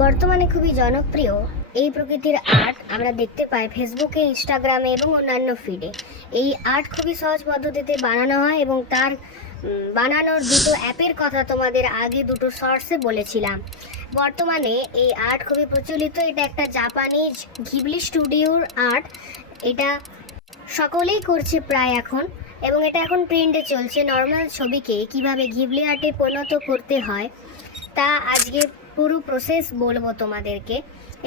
বর্তমানে খুবই জনপ্রিয় এই প্রকৃতির আর্ট আমরা দেখতে পাই ফেসবুকে, ইনস্টাগ্রামে এবং অন্যান্য ফিডে। এই আর্ট খুবই সহজ পদ্ধতিতে বানানো হয় এবং তার বানানোর দুটো অ্যাপের কথা তোমাদের আগে দুটো শর্টসে বলেছিলাম। বর্তমানে এই আর্ট খুবই প্রচলিত। এটা একটা জাপানিজ ঘিবলি স্টুডিওর আর্ট। এটা সকলেই করছে প্রায় এখন, এবং এটা এখন ট্রেন্ডে চলছে। নর্মাল ছবিকে কিভাবে ঘিবলি আর্টে পরিণত করতে হয় তা আজকে পুরো প্রসেস বলবো তোমাদেরকে।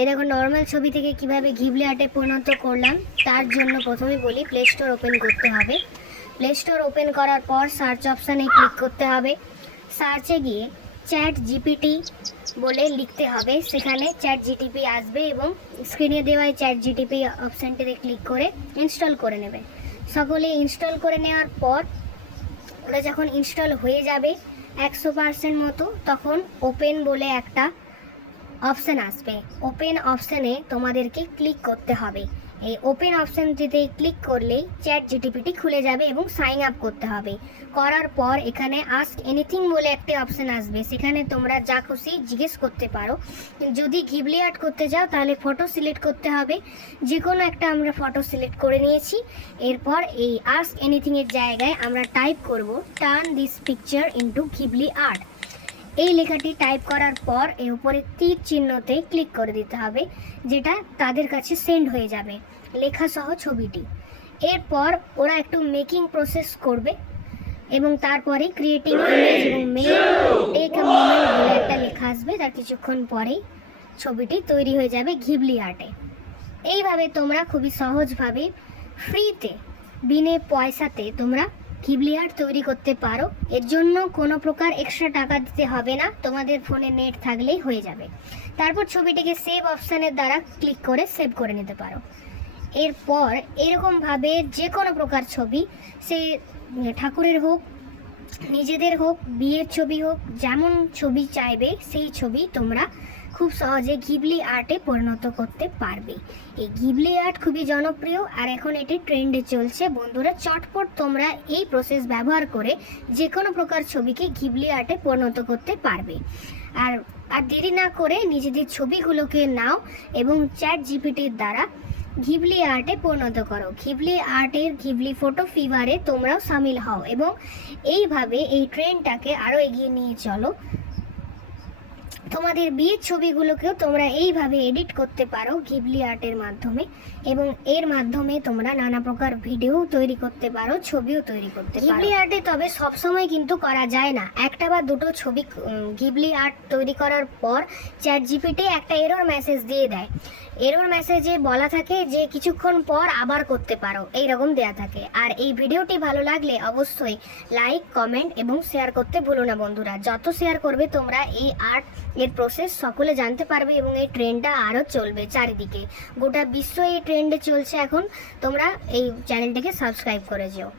দেখো, নর্মাল ছবি থেকে কিভাবে ঘিবলি আর্টে পরিণত করলাম তার জন্য প্রথমে বলি প্লে স্টোর ওপেন করতে হবে। প্লে স্টোর ওপেন করার পর সার্চ অপশানে ক্লিক করতে হবে। সার্চে গিয়ে চ্যাট জিপিটি বলে লিখতে হবে, সেখানে চ্যাট জিটিপি আসবে এবং স্ক্রিনে দেওয়া চ্যাট জিটিপি অপশানটিতে ক্লিক করে ইনস্টল করে নেবে। সকলে ইনস্টল করে নেওয়ার পর ওটা যখন ইনস্টল হয়ে যাবে 100% মতো, তখন ওপেন বলে একটা অপশান আসবে। ওপেন অপশানে তোমাদেরকে ক্লিক করতে হবে। এই ওপেন অপশানটিতে ক্লিক করলেই চ্যাট জিটিপিটি খুলে যাবে এবং সাইন আপ করতে হবে। করার পর এখানে আস্ক এনিথিং বলে একটি অপশান আসবে, সেখানে তোমরা যা খুশি জিজ্ঞেস করতে পারো। যদি ঘিবলি আর্ট করতে যাও তাহলে ফটো সিলেক্ট করতে হবে। যে কোনো একটা আমরা ফটো সিলেক্ট করে নিয়েছি। এরপর এই আস্ক এনিথিংয়ের জায়গায় আমরা টাইপ করব turn this picture into Ghibli art. এই লেখাটি টাইপ করার পর এর উপরে তীর চিহ্নতে ক্লিক করে দিতে হবে, যেটা তাদের কাছে সেন্ড হয়ে যাবে লেখা সহ ছবিটি। এরপর ওরা একটু মেকিং প্রসেস করবে এবং তারপরে ক্রিয়েটিং ইমেজ এবং টেক আ মোমেন্ট বলে একটা লেখা আসবে। তার কিছুক্ষণ পরেই ছবিটি তৈরি হয়ে যাবে ঘিবলি আর্টে। এইভাবে তোমরা খুবই সহজভাবে ফ্রিতে বিনে পয়সাতে তোমরা ঘিবলি আর্ট তৈরি করতে পারো। এর জন্য কোনো প্রকার এক্সট্রা টাকা দিতে হবে না, তোমাদের ফোনে নেট থাকলেই হয়ে যাবে। তারপর ছবিটিকে সেভ অপশানের দ্বারা ক্লিক করে সেভ করে নিতে পারো। এরপর এরকমভাবে যে কোনো প্রকার ছবি, সে ঠাকুরের হোক, নিজেদের হোক, বিয়ের ছবি হোক, যেমন ছবি চাইবে সেই ছবি তোমরা খুব সহজে ঘিবলি আর্টে পরিণত করতে পারবে। এই ঘিবলি আর্ট খুবই জনপ্রিয় আর এখন এটি ট্রেন্ডে চলছে। বন্ধুরা, চটপট তোমরা এই প্রসেস ব্যবহার করে যে কোনো প্রকার ছবিকে ঘিবলি আর্টে পরিণত করতে পারবে। আর দেরি না করে নিজেদের ছবিগুলোকে নাও এবং চ্যাট জিপিটির দ্বারা ঘিবলি আর্টে পরিণত করো। ঘিবলি আর্টের ঘিবলি ফটো ফিভারে তোমরাও সামিল হও এবং এইভাবে এই ট্রেন্ডটাকে আরও এগিয়ে নিয়ে চলো। তোমাদের বিয়ের ছবিগুলোকেও তোমরা এইভাবে এডিট করতে পারো ঘিবলি আর্টের মাধ্যমে, এবং এর মাধ্যমে তোমরা নানা প্রকার ভিডিও তৈরি করতে পারো, ছবিও তৈরি করতে পারো ঘিবলি আর্টে। তবে সবসময় কিন্তু করা যায় না। একটা বা দুটো ছবি ঘিবলি আর্ট তৈরি করার পর চ্যাট জিপিটি একটা এরর মেসেজ দিয়ে দেয়। এরর মেসেজে বলা থাকে যে কিছুক্ষণ পর আবার করতে পারো, এইরকম দেয়া থাকে। আর এই ভিডিওটি ভালো লাগলে অবশ্যই লাইক, কমেন্ট এবং শেয়ার করতে ভুলো না বন্ধুরা। যত শেয়ার করবে তোমরা এই আর্ট এর প্রসেস সকলে জানতে পারবে এবং এই ট্রেন্ডটা আরও চলবে চারিদিকে। গোটা বিশ্ব এই ট্রেন্ডে চলছে এখন। তোমরা এই চ্যানেলটিকে সাবস্ক্রাইব করে যেও।